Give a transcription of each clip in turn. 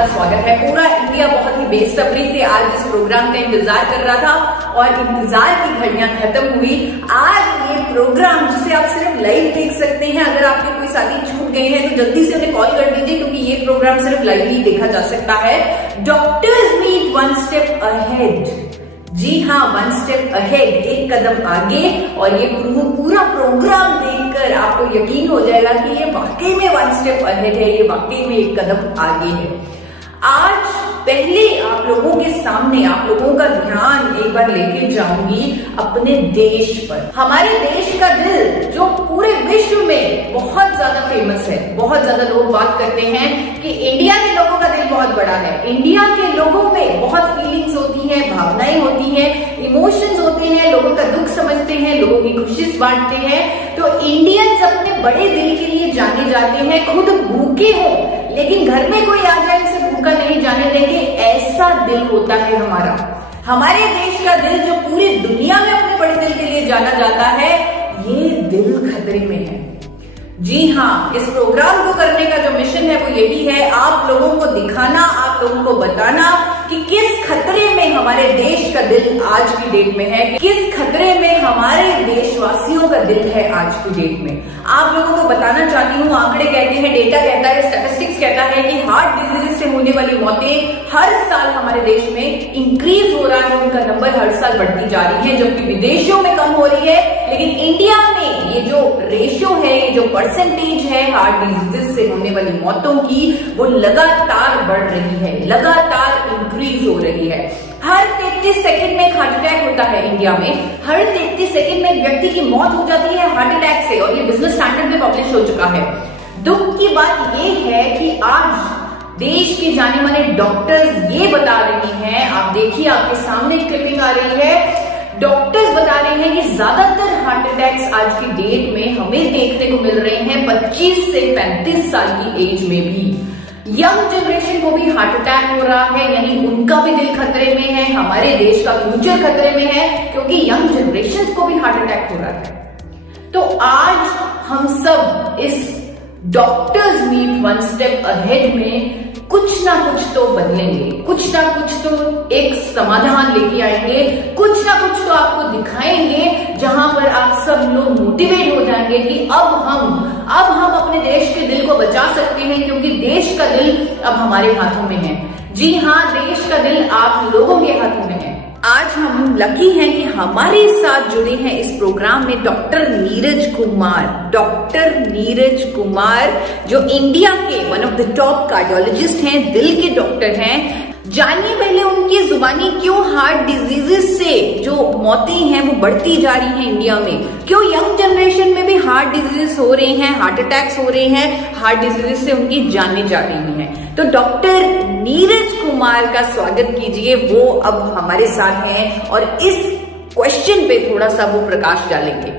आपका स्वागत है। पूरा इंडिया बहुत ही बेसब्री से आज इस प्रोग्राम का इंतजार कर रहा था और इंतजार की घड़ियां खत्म हुई। आज ये प्रोग्राम जिसे आप सिर्फ लाइव देख सकते हैं, अगर आपके कोई साथी छूट गए हैं तो जल्दी से उन्हें कॉल कर दीजिए, क्योंकि ये प्रोग्राम सिर्फ लाइव ही देखा जा सकता है। Doctors meet one step ahead. जी हाँ, वन स्टेप अहेड, एक कदम आगे। और ये पूरा प्रोग्राम देखकर आपको यकीन हो जाएगा कि ये वाकई में वन स्टेप अहेड है, ये वाकई में एक कदम आगे है। आज पहले आप लोगों के सामने आप लोगों का ध्यान एक बार लेके जाऊंगी अपने देश पर। हमारे देश का दिल जो पूरे विश्व में बहुत ज्यादा फेमस है, बहुत ज्यादा लोग बात करते हैं कि इंडिया के लोगों का दिल बहुत बड़ा है। इंडिया के लोगों में बहुत फीलिंग्स होती हैं, भावनाएं होती हैं, इमोशंस होते हैं, लोगों का दुख समझते हैं, लोगों की खुशी बांटते हैं। तो इंडियंस अपने बड़े दिल के लिए जाने जाते हैं, खुद भूखे हो लेकिन घर में कोई आ जाए इसे भूखा नहीं जाने देंगे, ऐसा दिल होता है हमारा। हमारे देश का दिल जो पूरी दुनिया में अपने बड़े दिल के लिए जाना जाता है, ये दिल खतरे में है। जी हाँ, इस प्रोग्राम को करने का जो मिशन है वो यही है, आप लोगों को दिखाना, आप लोगों को बताना कि किस खतरे में हमारे देश का दिल आज की डेट में है, किस खतरे में हमारे देशवासियों का दिल है आज की डेट में। आप लोगों को बताना चाहती हूँ, आंकड़े कहते हैं, डेटा कहता है, स्टैटिस्टिक्स कहता है कि हार्ट डिजीज से होने वाली मौतें हर साल हमारे देश में इंक्रीज हो रहा है, उनका नंबर हर साल बढ़ती जा रही है, जबकि विदेशों में कम हो रही है। लेकिन इंडिया में ये जो रेशियो है, ये जो परसेंटेज है हार्ट डिजीज से होने वाली मौतों की, वो लगातार बढ़ रही है, लगातार इंक्रीज हो रही है। हर 33 सेकंड में एक हार्ट अटैक होता है इंडिया में। हर 33 सेकंड में एक व्यक्ति की मौत हो जाती है हार्ट अटैक से, और ये बिजनेस स्टैंडर्ड में पब्लिश हो चुका है। दुख की बात ये है कि आज देश के जाने माने डॉक्टर्स ये बता रहे हैं, आप देखिए आपके सामने क्लिपिंग आ रही है, डॉक्टर्स बता रहे हैं कि ज्यादातर हार्ट अटैक्स आज की डेट में हमें देखने को मिल रहे हैं 25 से 35 साल की एज में भी। यंग जनरेशन को भी हार्ट अटैक हो रहा है, यानी उनका भी दिल खतरे में है, हमारे देश का फ्यूचर खतरे में है, क्योंकि यंग जनरेशन को भी हार्ट अटैक हो रहा है। तो आज हम सब इस doctors meet one step ahead में कुछ ना कुछ तो बदलेंगे, कुछ ना कुछ तो एक समाधान लेके आएंगे, कुछ ना कुछ तो आपको दिखाएंगे, जहां पर आप सब लोग मोटिवेट हो जाएंगे कि अब हम अपने देश के दिल को बचा सकते हैं, क्योंकि देश का दिल अब हमारे हाथों में है। जी हाँ, देश का दिल आप लोगों के हाथों में है। आज हम लकी हैं कि हमारे साथ जुड़े हैं इस प्रोग्राम में डॉक्टर नीरज कुमार। डॉक्टर नीरज कुमार जो इंडिया के one of the top cardiologist हैं, दिल के डॉक्टर हैं। जानिए पहले उनकी जुबानी क्यों हार्ट डिजीजेस से जो मौतें हैं वो बढ़ती जा रही हैं इंडिया में, क्यों यंग जनरेशन में भी हार्ट डिजीजेस हो रहे हैं, हार्ट अटैक्स हो रहे हैं, हार्ट डिजीजेस से उनकी जानें जा रही हैं। तो डॉक्टर नीरज कुमार का स्वागत कीजिए, वो अब हमारे साथ हैं और इस क्वेश्चन पे थोड़ा सा वो प्रकाश डालेंगे।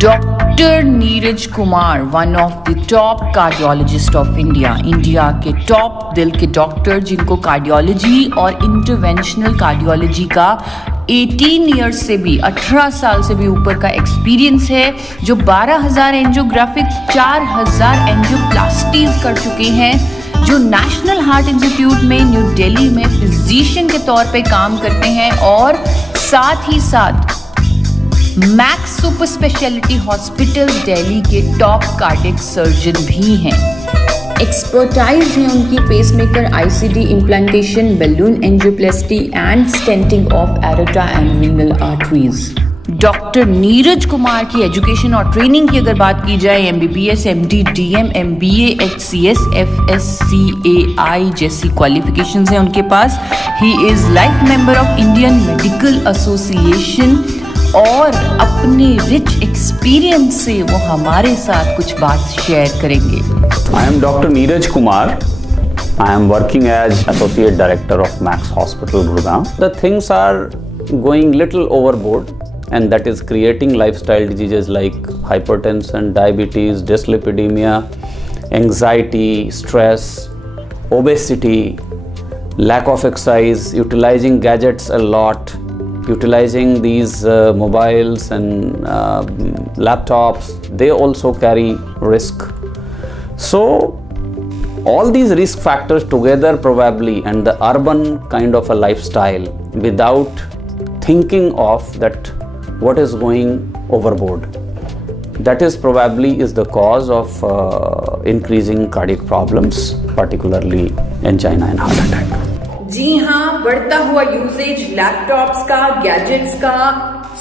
Doctor Neeraj Kumar, one of the top cardiologist of India, India के टॉप दिल के डॉक्टर, जिनको कार्डियोलॉजी और इंटरवेंशनल कार्डियोलॉजी का 18 ईयर्स से भी, 18 साल से भी ऊपर का एक्सपीरियंस है, जो 12,000 एंजियोग्राफिक्स, 4,000 एंजियोप्लास्टीज कर चुके हैं, जो नेशनल हार्ट इंस्टीट्यूट में न्यू दिल्ली में फिजिशियन के तौर पे काम करते हैं, और साथ ही साथ max super speciality hospital Delhi के टॉप कार्डियक सर्जन भी हैं। एक्सपर्टाइज है उनकी pacemaker, ICD implantation, balloon angioplasty and stenting of aorta and renal arteries. Doctor Neeraj Kumar की एजुकेशन और ट्रेनिंग की अगर बात की जाए, MBBS, MD, DM, MBA, HCS, FSCAI जैसी क्वालिफिकेशंस हैं उनके पास। He is life member of Indian Medical Association, और अपने रिच एक्सपीरियंस से वो हमारे साथ कुछ बात शेयर करेंगे। I am Dr. Neeraj Kumar. I am working as Associate Director of Max Hospital, Gurgaon. The things are going little overboard, and that is creating lifestyle diseases like hypertension, diabetes, dyslipidemia, anxiety, stress, obesity, lack of exercise, utilizing gadgets a lot, utilizing these mobiles and laptops. They also carry risk. So all these risk factors together probably, and the urban kind of a lifestyle without thinking of that what is going overboard, that is probably is the cause of increasing cardiac problems, particularly angina and heart attack. जी हाँ, बढ़ता हुआ usage laptops का, gadgets का,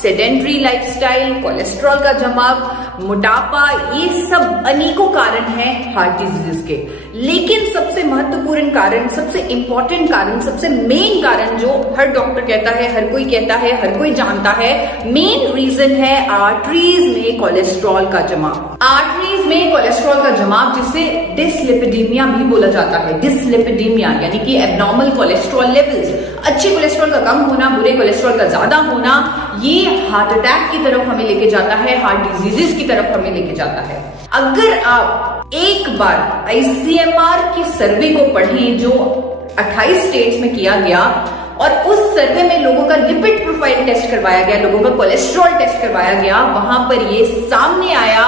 sedentary lifestyle, cholesterol का जमाव, मोटापा, ये सब अनेकों कारण हैं हार्ट डिजीज के। लेकिन सबसे महत्वपूर्ण कारण, सबसे इंपॉर्टेंट कारण, सबसे मेन कारण जो हर डॉक्टर कहता है, हर कोई कहता है, हर कोई जानता है, मेन रीजन है आर्टरीज में कोलेस्ट्रॉल का जमाव। आर्टरीज में कोलेस्ट्रॉल का जमाव, जिसे डिसलिपिडीमिया भी बोला जाता है। डिसलिपिडीमिया यानी कि एबनॉर्मल कोलेस्ट्रॉल लेवल्स, अच्छे कोलेस्ट्रॉल का कम होना, बुरे कोलेस्ट्रॉल का ज्यादा होना, ये हार्ट अटैक की तरफ हमें लेके जाता है, हार्ट डिजीजेस की तरफ हमें लेके जाता है। अगर आप एक बार ICMR के सर्वे को पढ़ें जो 28 स्टेट्स में किया गया, और उस सर्वे में लोगों का लिपिड प्रोफाइल टेस्ट करवाया गया, लोगों का कोलेस्ट्रॉल टेस्ट करवाया गया, वहां पर ये सामने आया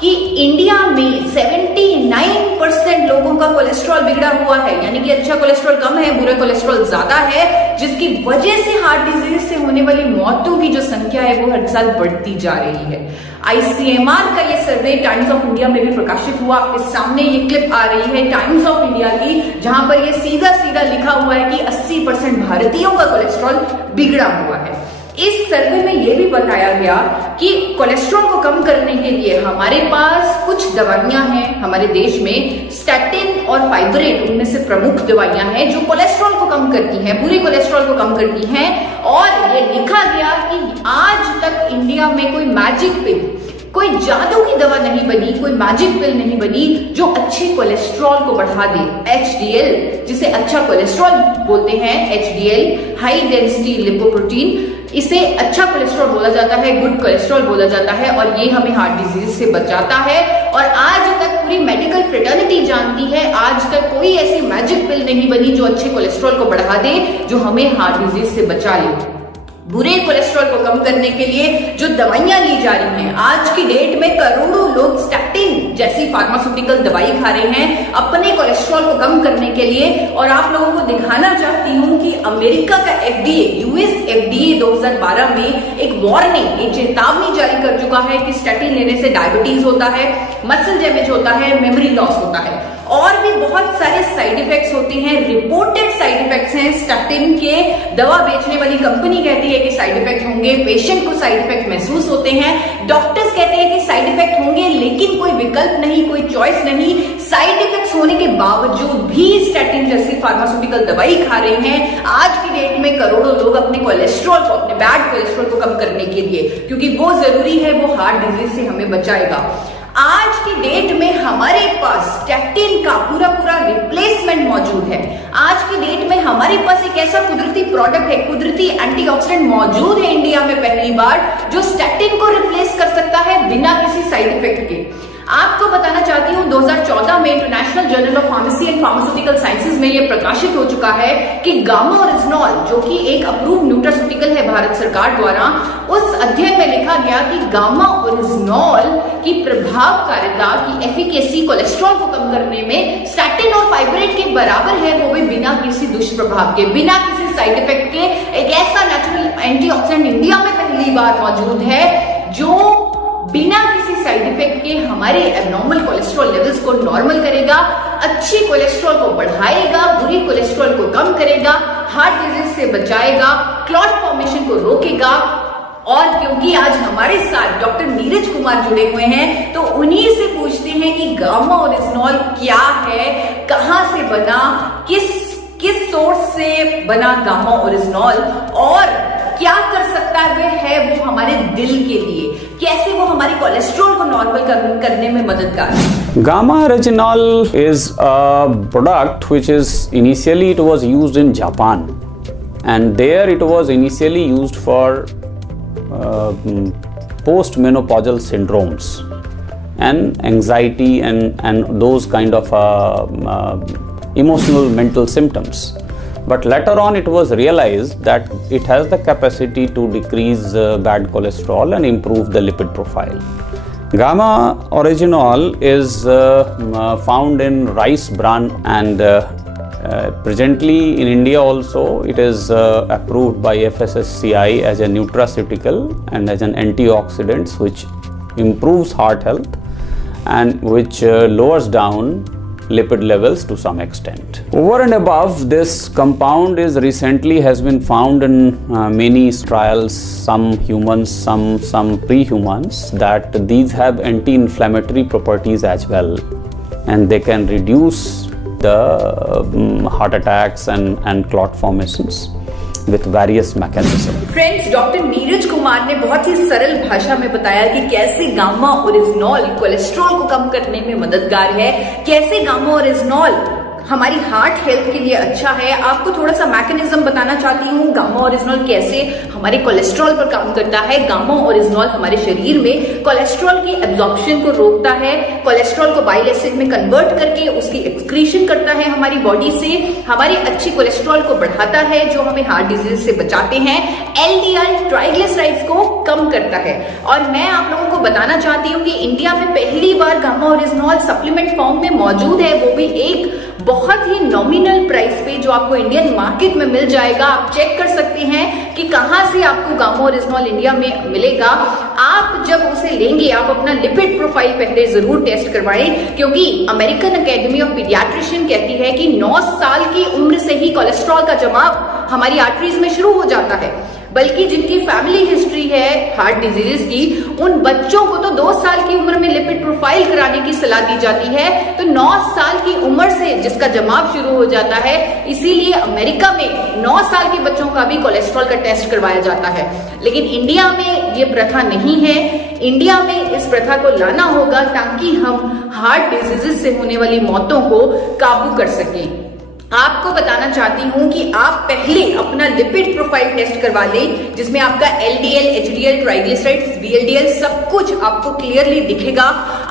कि इंडिया में 79% लोगों का कोलेस्ट्रॉल बिगड़ा हुआ है, यानी कि अच्छा कोलेस्ट्रॉल कम है, बुरा कोलेस्ट्रॉल ज्यादा है, जिसकी वजह से हार्ट डिजीज से होने वाली मौतों की जो संख्या है वो हर साल बढ़ती जा रही है। ICMR का ये सर्वे टाइम्स ऑफ इंडिया में भी प्रकाशित हुआ। आपके सामने ये क्लिप आ रही है टाइम्स ऑफ इंडिया की, जहां पर ये सीधा सीधा लिखा हुआ है कि 80% भारतीयों का कोलेस्ट्रॉल बिगड़ा हुआ है। इस सर्वे में यह भी बताया गया कि कोलेस्ट्रॉल को कम करने के लिए हमारे पास कुछ दवाइयां हैं हमारे देश में, स्टैटिन और फाइब्रेट उनमें से प्रमुख दवाइयां हैं जो कोलेस्ट्रॉल को कम करती हैं, बुरे कोलेस्ट्रॉल को कम करती हैं। और ये लिखा गया कि आज तक इंडिया में कोई मैजिक पिल, कोई जादू की दवा नहीं बनी, कोई मैजिक पिल नहीं बनी जो अच्छे कोलेस्ट्रॉल को बढ़ा दे। HDL, जिसे अच्छा कोलेस्ट्रॉल बोलते हैं, HDL हाई डेंसिटी लिपोप्रोटीन, इसे अच्छा कोलेस्ट्रॉल बोला जाता है, गुड कोलेस्ट्रॉल बोला जाता है, और ये हमें हार्ट डिजीज से बचाता है। और आज तक पूरी मेडिकल फ्रेटर्निटी जानती है, आज तक कोई ऐसी मैजिक पिल नहीं बनी जो अच्छे कोलेस्ट्रॉल को बढ़ा दे, जो हमें हार्ट डिजीज से बचा ले। बुरे कोलेस्ट्रॉल को कम करने के लिए जो दवाइयां ली जा रही हैं, आज की डेट में करोड़ों लोग स्टैटिन जैसी फार्मास्यूटिकल दवाई खा रहे हैं अपने कोलेस्ट्रॉल को कम करने के लिए। और आप लोगों को दिखाना चाहती हूं कि अमेरिका का FDA, US FDA 2012 में एक वार्निंग, एक चेतावनी जारी कर चुका है कि स्टैटिन लेने से डायबिटीज होता है, मसल डैमेज होता है, मेमोरी लॉस होता है, और भी बहुत सारे साइड इफेक्ट्स होते हैं, रिपोर्टेड साइड इफेक्ट्स हैं स्टैटिन के। दवा बेचने वाली कंपनी कहती है कि साइड इफेक्ट होंगे, पेशेंट को साइड इफेक्ट महसूस होते हैं, डॉक्टर्स कहते हैं कि साइड इफेक्ट होंगे, लेकिन कोई विकल्प नहीं, कोई चॉइस नहीं। साइड इफेक्ट्स होने के बावजूद भी स्टैटिन जैसी फार्मास्यूटिकल दवाई खा रहे हैं आज की डेट में करोड़ों लोग अपने कोलेस्ट्रॉल को, अपने बैड कोलेस्ट्रॉल को कम करने के लिए, क्योंकि वो जरूरी है, वो हार्ट डिजीज से हमें बचाएगा। आज की डेट में हमारे पास स्टैटिन का पूरा रिप्लेसमेंट मौजूद है। आज की डेट में हमारे पास एक ऐसा कुदरती प्रोडक्ट है, कुदरती एंटीऑक्सीडेंट मौजूद है इंडिया में पहली बार, जो स्टैटिन को रिप्लेस कर सकता है बिना किसी साइड इफेक्ट के। आपको बताना चाहती हूँ 2014 में international journal of pharmacy and pharmaceutical sciences में यह प्रकाशित हो चुका है कि गामा ओरिजिनॉल, जो कि एक अप्रूव न्यूट्रास्यूटिकल है भारत सरकार द्वारा, उस अध्ययन में लिखा गया कि गामा ओरिजिनॉल की प्रभावकारिता की एफिकेसी कोलेस्ट्रॉल को कम करने में स्टैटिन और फाइब्रेट के बराबर है, वो भी बिना किसी दुष्प्रभाव के, बिना किसी साइड इफेक्ट के। एक ऐसा नेचुरल एंटीऑक्सीडेंट इंडिया में पहली बार मौजूद है जो बिना किसी साइड इफेक्ट के हमारे एबनॉर्मल कोलेस्ट्रॉल लेवल्स को नॉर्मल करेगा, अच्छी कोलेस्ट्रॉल को बढ़ाएगा, बुरी कोलेस्ट्रॉल को कम करेगा, हार्ट डिजीज से बचाएगा, क्लॉट फॉर्मेशन को रोकेगा। और क्योंकि आज हमारे साथ डॉक्टर नीरज कुमार जुड़े हुए हैं, तो उन्हीं से पूछते हैं कि गामा ओरिजिनॉल क्या है, कहां से बना, किस सोर्स से बना गामा ओरिजिनॉल, और क्या कर सकता है वो हमारे दिल के लिए, कैसे वो हमारे कोलेस्ट्रॉल को नॉर्मल करने में मददगार है। Gamma Original is a product which is initially it was used in Japan, and there it was initially used for post-menopausal syndromes and anxiety and those kind of emotional mental symptoms. But later on it was realized that it has the capacity to decrease bad cholesterol and improve the lipid profile. Gamma orygenol is found in rice bran, and presently in India also it is approved by FSSCI as a nutraceutical and as an antioxidant, which improves heart health and which lowers down lipid levels to some extent. Over and above, this compound is recently has been found in many trials, some humans, some pre-humans, that these have anti-inflammatory properties as well, and they can reduce the heart attacks and clot formations with various mechanisms. Friends, doctor Neeraj Kumar ने बहुत ही सरल भाषा में बताया कि कैसे gamma oryzanol cholesterol को कम करने में मददगार है, कैसे गामा ओरिजिनॉल हमारी हार्ट हेल्थ के लिए अच्छा है। आपको थोड़ा सा मैकेनिज्म बताना चाहती हूँ, गामा ओरिजिनॉल कैसे हमारे कोलेस्ट्रॉल पर काम करता है। गामा ओरिजिनॉल हमारे शरीर में कोलेस्ट्रॉल की एब्जॉर्प्शन को रोकता है, कोलेस्ट्रॉल को बाइल एसिड में कन्वर्ट करके उसकी एक्सक्रीशन करता है हमारी बॉडी से, हमारी अच्छी कोलेस्ट्रॉल को बढ़ाता है जो हमें हार्ट डिजीज से बचाते हैं, एलडीएल ट्राइग्लिसराइड्स को कम करता है। और मैं आप लोगों को बताना चाहती हूँ कि इंडिया में पहली बार गामा ओरिजिनॉल सप्लीमेंट फॉर्म में मौजूद है, वो भी एक बहुत ही नॉमिनल प्राइस पे जो आपको इंडियन मार्केट में मिल जाएगा। आप चेक कर सकते हैं कि कहां से आपको गामा ओरिजिनॉल इंडिया में मिलेगा। आप जब उसे लेंगे, आप अपना लिपिड प्रोफाइल पहले जरूर टेस्ट करवाएं, क्योंकि अमेरिकन एकेडमी ऑफ पीडियाट्रिशियन कहती है कि 9 साल की उम्र से ही कोलेस्ट्रॉल का जमाव हमारी आर्टरीज में शुरू हो जाता है, बल्कि जिनकी फैमिली हिस्ट्री है हार्ट डिजीज की, उन बच्चों को तो 2 साल की उम्र में लिपिड प्रोफाइल कराने की सलाह दी जाती है। तो 9 साल की उम्र से जिसका जमाव शुरू हो जाता है, इसीलिए अमेरिका में 9 साल के बच्चों का भी कोलेस्ट्रॉल का टेस्ट करवाया जाता है। लेकिन इंडिया में ये प्रथा नहीं है। इंडिया में इस प्रथा को लाना होगा ताकि हम हार्ट डिजीजेस से होने वाली मौतों को काबू कर सकें। आपको बताना चाहती हूं कि आप पहले अपना लिपिड प्रोफाइल टेस्ट करवा लें, जिसमें आपका एलडीएल, एचडीएल, ट्राइग्लिसराइड्स, वीएलडीएल सब कुछ आपको क्लियरली दिखेगा।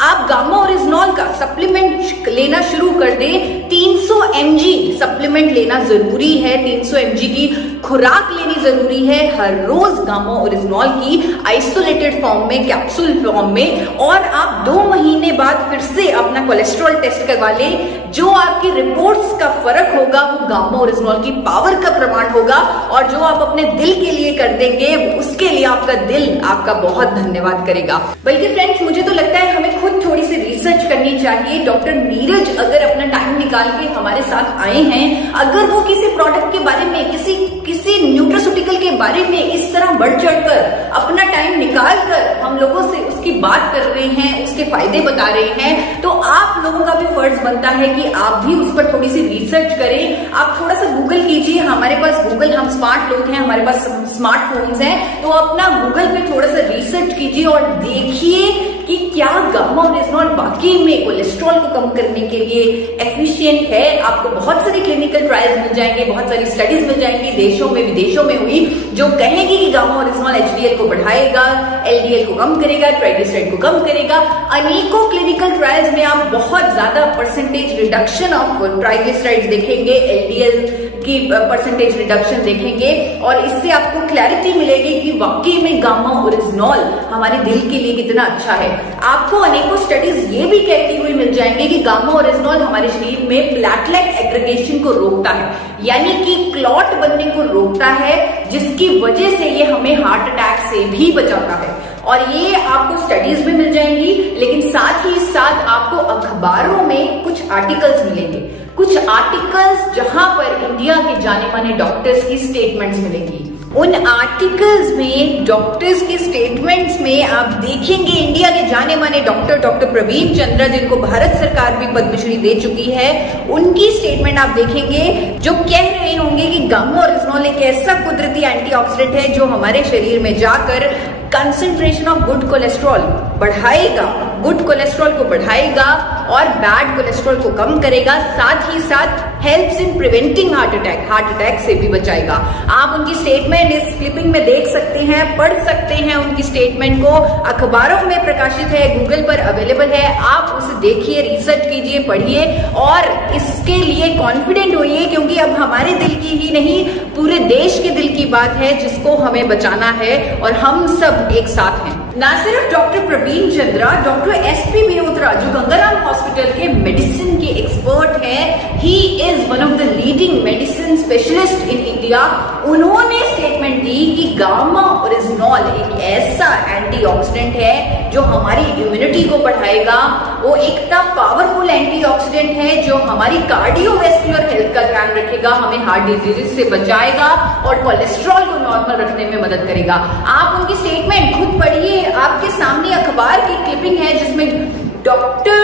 आप गामा ओरिजिनॉल का सप्लीमेंट लेना शुरू कर दें। 300 mg सप्लीमेंट लेना जरूरी है, 300 mg की खुराक लेनी जरूरी है हर रोज गामा ओरिजिनॉल की, आइसोलेटेड फॉर्म में, कैप्सूल फॉर्म में। और आप 2 महीने बाद फिर से अपना कोलेस्ट्रॉल टेस्ट करवा लें। जो आपकी रिपोर्ट्स का फर्क होगा वो गामा ओरिजिनॉल की पावर का प्रमाण होगा, और जो आप अपने दिल के लिए कर देंगे उसके लिए आपका दिल आपका बहुत धन्यवाद करेगा। बल्कि फ्रेंड्स, मुझे तो लगता है हमें खुद थोड़ी सी रिसर्च करनी चाहिए। डॉक्टर नीरज अगर अपना टाइम निकाल के हमारे साथ आए हैं, अगर वो किसी प्रोडक्ट के बारे में, किसी न्यूट्रास्यूटिकल के बारे में इस तरह बढ़ चढ़कर अपना टाइम निकाल कर हम लोगों से उसकी बात कर रहे हैं, उसके फायदे बता रहे हैं, तो आप लोगों का भी फर्ज बनता है कि आप भी उस पर थोड़ी सी रिसर्च करें। आप थोड़ा सा गूगल कीजिए, हमारे पास गूगल, हम स्मार्ट लोग हैं, हमारे पास स्मार्टफोन्स हैं, तो अपना गूगल पे थोड़ा सा रिसर्च कीजिए और देखिए कि क्या गामा ओरिजिनॉल वाकई में कोलेस्ट्रॉल को कम करने के लिए एफिशिएंट है। आपको बहुत सारे क्लिनिकल ट्रायल्स मिल जाएंगे, बहुत सारी स्टडीज मिल जाएंगी, देशों में विदेशों में हुई, जो कहेगी कि गामा ओरिजिनॉल एचडीएल को बढ़ाएगा, एलडीएल को कम करेगा, ट्राइग्लिसराइड को कम करेगा। अनेकों क्लिनिकल ट्रायल्स में आप बहुत ज्यादा परसेंटेज रिडक्शन ऑफ ट्राइग्लिसराइड्स देखेंगे, एलडीएल की परसेंटेज रिडक्शन देखेंगे, और इससे आपको क्लैरिटी मिलेगी कि वाकई में गामा ओरिजिनॉल हमारे दिल के लिए कितना अच्छा है। आपको अनेकों स्टडीज ये भी कहती हुई मिल जाएंगे कि गामा ओरिजिनॉल हमारे शरीर में प्लेटलेट एग्रीगेशन को रोकता है, यानी कि क्लॉट बनने को रोकता है, जिसकी वजह से ये हमें हार्ट अटैक से भी बचाता है। और ये आपको स्टडीज में मिल जाएंगी, लेकिन साथ ही साथ आपको अखबारों में कुछ आर्टिकल्स मिलेंगे, कुछ आर्टिकल्स जहां पर इंडिया के जाने माने डॉक्टर्स की स्टेटमेंट्स मिलेंगी। उन आर्टिकल्स में, डॉक्टर्स के स्टेटमेंट्स में आप देखेंगे इंडिया के जाने माने डॉक्टर प्रवीण चंद्रा, जिनको भारत सरकार भी पद्मश्री दे चुकी है, उनकी स्टेटमेंट आप देखेंगे जो कह रहे होंगे कि गामा ओरिजिनॉल एक ऐसा कुदरती एंटीऑक्सीडेंट है जो हमारे शरीर में जाकर कंसंट्रेशन ऑफ गुड कोलेस्ट्रॉल बढ़ाएगा, गुड कोलेस्ट्रॉल को बढ़ाएगा और बैड कोलेस्ट्रॉल को कम करेगा, साथ ही साथ helps in preventing heart attack से भी बचाएगा। आप उनकी स्टेटमेंट इस क्लिपिंग में देख सकते हैं, पढ़ सकते हैं उनकी स्टेटमेंट को, अखबारों में प्रकाशित है, गूगल पर अवेलेबल है, आप उसे देखिए, रिसर्च कीजिए, पढ़िए और इसके लिए कॉन्फिडेंट होइए, क्योंकि अब हमारे दिल की ही नहीं पूरे देश के दिल की बात है जिसको हमें बचाना है और हम सब एक साथ हैं। ना सिर्फ doctor Praveen Chandra, doctor SP Biyotra जो गंगाराम हॉस्पिटल के मेडिसिन के एक्सपर्ट हैं, he is one of the leading medicine specialist in India. उन्होंने स्टेटमेंट दी कि गामा ओरिजिनॉल एक ऐसा एंटीऑक्सीडेंट है जो हमारी इम्यूनिटी को बढ़ाएगा। वो एक इतना पावरफुल एंटीऑक्सीडेंट है जो हमारी कार्डियोवैस्कुलर हेल्थ का ध्यान रखेगा, हमें हार्ट डिजीज से बचाएगा और कोलेस्ट्रॉल को नॉर्मल रखने में मदद करेगा। आप उनकी स्टेटमेंट खुद पढ़िए, आपके सामने अखबार की क्लिपिंग है जिसमें डॉक्टर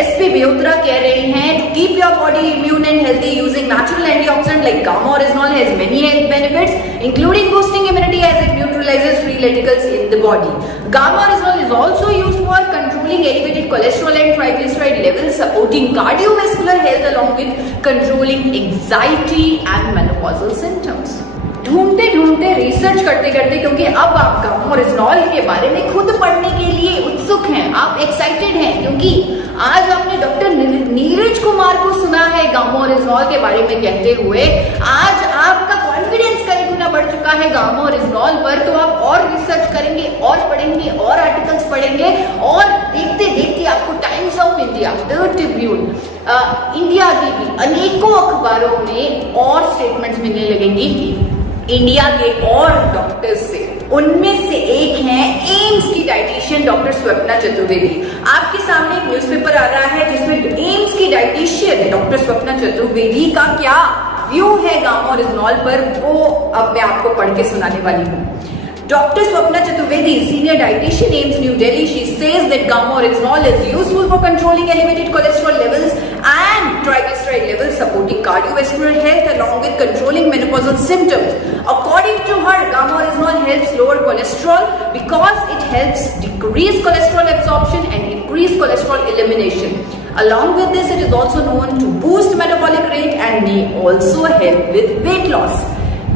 एसपी बियोत्रा कह रहे हैं, to keep your body immune and healthy using natural antioxidant like gamma oryzanol has many health benefits including boosting immunity as it neutralises free radicals in the body. Gamma oryzanol is also used for controlling elevated cholesterol and triglyceride levels, supporting cardiovascular health along with controlling anxiety and menopausal symptoms. ढूंढते ढूंढते research करते करते, क्योंकि अब आप gamma oryzanol के बारे में खुद पढ़ने के लिए उत्सुक हैं, आप एक्साइटेड हैं, क्योंकि आज आपने डॉक्टर नीरज कुमार को सुना है गामा ओरिजिनॉल के बारे में कहते हुए। आज आपका कॉन्फिडेंस कई गुना बढ़ चुका है गामा ओरिजिनॉल पर, तो आप और रिसर्च करेंगे और पढ़ेंगे और आर्टिकल्स पढ़ेंगे और देखते देखते आपको times of India, the Tribune, India की भी अनेकों अखबारों में और स्टेटमेंट्स मिलने लगेंगी इंडिया के और डॉक्टर्स से। उनमें से एक हैं एम्स की डाइटिशियन डॉक्टर स्वप्ना चतुर्वेदी। आपके सामने एक न्यूज़पेपर आ रहा है जिसमें एम्स की डाइटिशियन डॉक्टर स्वप्ना चतुर्वेदी का क्या व्यू है गामा ओरिजिनॉल पर, वो अब मैं आपको पढ़ के सुनाने वाली हूँ। Dr. Swapna Chaturvedi, senior dietitian, AIIMS New Delhi, she says that gamma oryzanol is useful for controlling elevated cholesterol levels and triglyceride levels, supporting cardiovascular health along with controlling menopausal symptoms. According to her, gamma oryzanol helps lower cholesterol because it helps decrease cholesterol absorption and increase cholesterol elimination. Along with this, it is also known to boost metabolic rate and may also help with weight loss.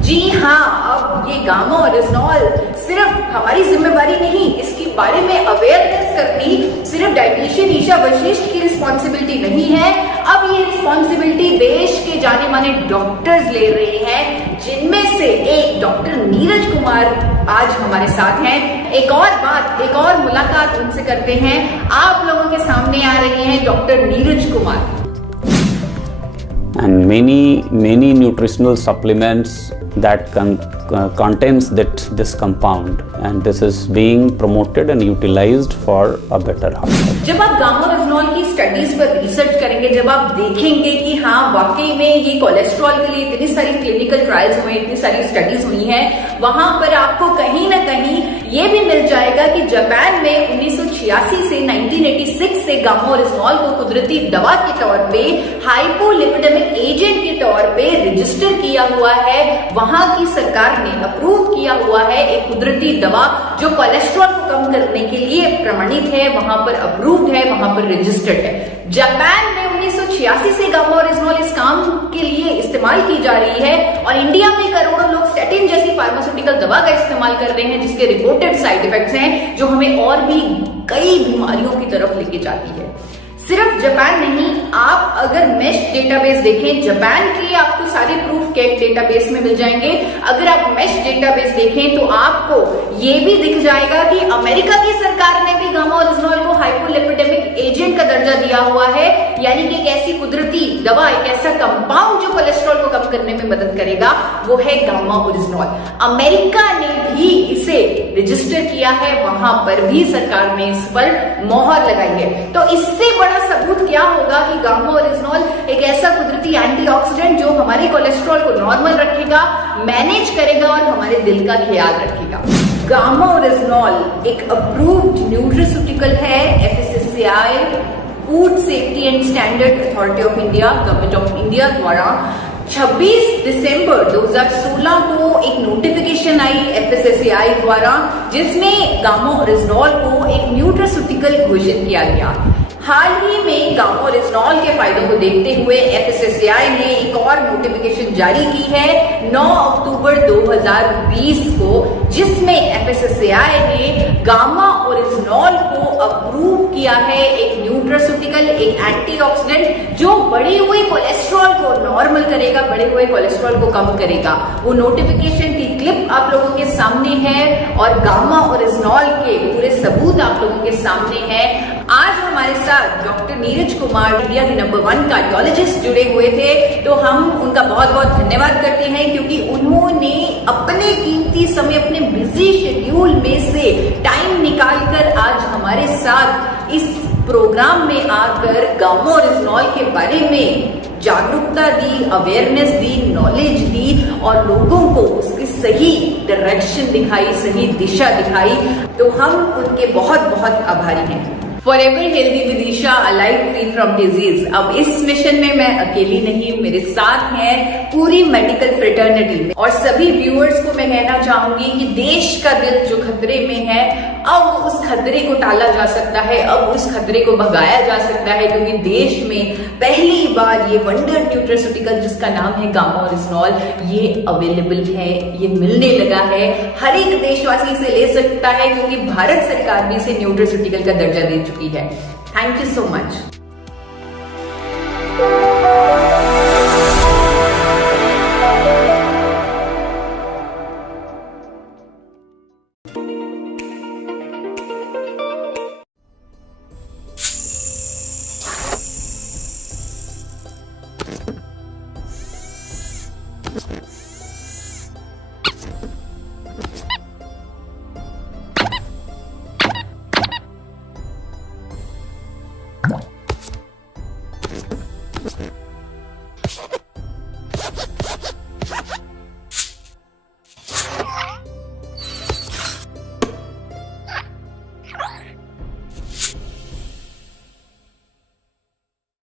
जी हाँ, अब ये gamma oryzanol सिर्फ हमारी जिम्मेवारी नहीं, इसके बारे में अवेयरनेस करनी सिर्फ डाइटिशियन ईशा वशिष्ठ की रिस्पॉन्सिबिलिटी नहीं है। अब ये रिस्पॉन्सिबिलिटी देश के जाने माने डॉक्टर्स ले रहे हैं, जिनमें से एक डॉक्टर नीरज कुमार आज हमारे साथ हैं। एक और बात, एक और मुलाकात उनसे करते हैं। आप लोगों के सामने आ रहे हैं doctor Neeraj Kumar. And many nutritional supplements that contains this compound, and this is being promoted and utilized for a better health. जब आप गामा ओरिजिनॉल की स्टडीज पर रिसर्च करेंगे, जब आप देखेंगे कि हाँ वाकई में ये कोलेस्ट्रॉल के लिए इतनी सारी क्लिनिकल ट्रायल्स हुए, इतनी सारी स्टडीज हुई हैं, वहां पर आपको कहीं ना कहीं ये भी मिल जाएगा कि जापान में 1986 से 1986 से गामा ओरिजिनॉल को कुदरती दवा के तौर पे, हाइपोलिपिडेमिक एजेंट के तौर पे रजिस्टर किया हुआ है। वहां की सरकार ने अप्रूव किया हुआ है एक कुदरती दवा जो कोलेस्ट्रॉल को कम करने के लिए प्रमाणित है, वहां पर अप्रूव्ड है, वहां पर रजिस्टर्ड है। जापान में 1986 से गामा ओरिजिनॉल इस काम के लिए इस्तेमाल की जा रही है और इंडिया में करोड़ों लोग स्टेटिन जैसी फार्मास्यूटिकल दवा का इस्तेमाल कर रहे हैं, जिसके रिपोर्टेड साइड इफेक्ट्स हैं जो हमें और भी कई बीमारियों की तरफ लेके जाती है। सिर्फ जापान नहीं, आप अगर मेश डेटाबेस देखें, जापान के आपको सारे प्रूफ कैट डेटाबेस में मिल जाएंगे। अगर आप मेश डेटाबेस देखें तो आपको ये भी दिख जाएगा कि अमेरिका की सरकार ने भी गामा ओरिजिनॉल को हाइपोलिपिडेमिक एजेंट का दर्जा दिया हुआ है, यानी कि एक ऐसी कुदरती दवा, एक ऐसा कंपाउंड जो कोलेस्ट्रॉल को कम करने में मदद करेगा, वो है गामा ओरिजिनॉल। अमेरिका ने भी इसे रजिस्टर किया है, वहां पर भी सरकार ने इस पर मोहर लगाई है। तो इससे बड़ा सबूत क्या होगा कि गामा ओरिजिनॉल एक ऐसा कुदरती एंटीऑक्सीडेंट जो हमारे कोलेस्ट्रॉल को नॉर्मल रखेगा, मैनेज करेगा और हमारे दिल का ख्याल रखेगा। गामा ओरिजिनॉल एक अप्रूव्ड न्यूट्रास्यूटिकल है FSSAI, food safety and standard authority of India, government of India द्वारा 26 दिसंबर 2016 को एक नोटिफिकेशन आई एफएसएसएआई द्वारा, जिसमें गामा ओरिजिनॉल को एक न्यूट्रास्यूटिकल घोषित किया गया। हाल ही में गामा ओरिजिनॉल के फायदों को देखते हुए एफएसएसएआई ने एक और नोटिफिकेशन जारी की है 9 अक्टूबर 2020 को, जिसमें एफएसएसएआई ने गामा ओरिजिनॉल को अप्रूव किया है एक न्यूट्रास्यूटिकल, एक एंटीऑक्सीडेंट जो बढ़े हुए कोलेस्ट्रॉल को नॉर्मल करेगा, बढ़े हुए कोलेस्ट्रॉल को कम करेगा। वो नोटिफिकेशन की क्लिप आप लोगों के सामने है और गामा ओरिजिनॉल के पूरे सबूत आप लोगों के सामने हैं। आज हमारे साथ डॉक्टर नीरज कुमार, इंडिया के नंबर 1 कार्डियोलॉजिस्ट जुड़े हुए थे, तो हम उनका बहुत बहुत धन्यवाद करते हैं क्योंकि उन्होंने अपने कीमती समय, अपने बिजी शेड्यूल में से टाइम निकालकर आज हमारे साथ इस प्रोग्राम में आकर गामा ओरिजिनॉल के बारे में जागरूकता दी, अवेयरनेस दी, नॉलेज दी और लोगों को उसकी सही डायरेक्शन दिखाई, सही दिशा दिखाई। तो हम उनके बहुत बहुत आभारी हैं। Forever healthy with Isha, a life free from disease. अब इस मिशन में मैं अकेली नहीं, मेरे साथ है पूरी मेडिकल फ्रेटर्निटी और सभी व्यूअर्स को मैं कहना चाहूंगी कि देश का दिल जो खतरे में है, अब उस खतरे को टाला जा सकता है, अब उस खतरे को भगाया जा सकता है क्योंकि देश में पहली बार ये वंडर न्यूट्रास्यूटिकल जिसका नाम है गामा ओरिजिनॉल, ये अवेलेबल है, ये मिलने लगा है। हर एक देशवासी इसे ले सकता है क्योंकि भारत सरकार भी इसे न्यूट्रास्यूटिकल का दर्जा दे चुकी है। Thank you so much.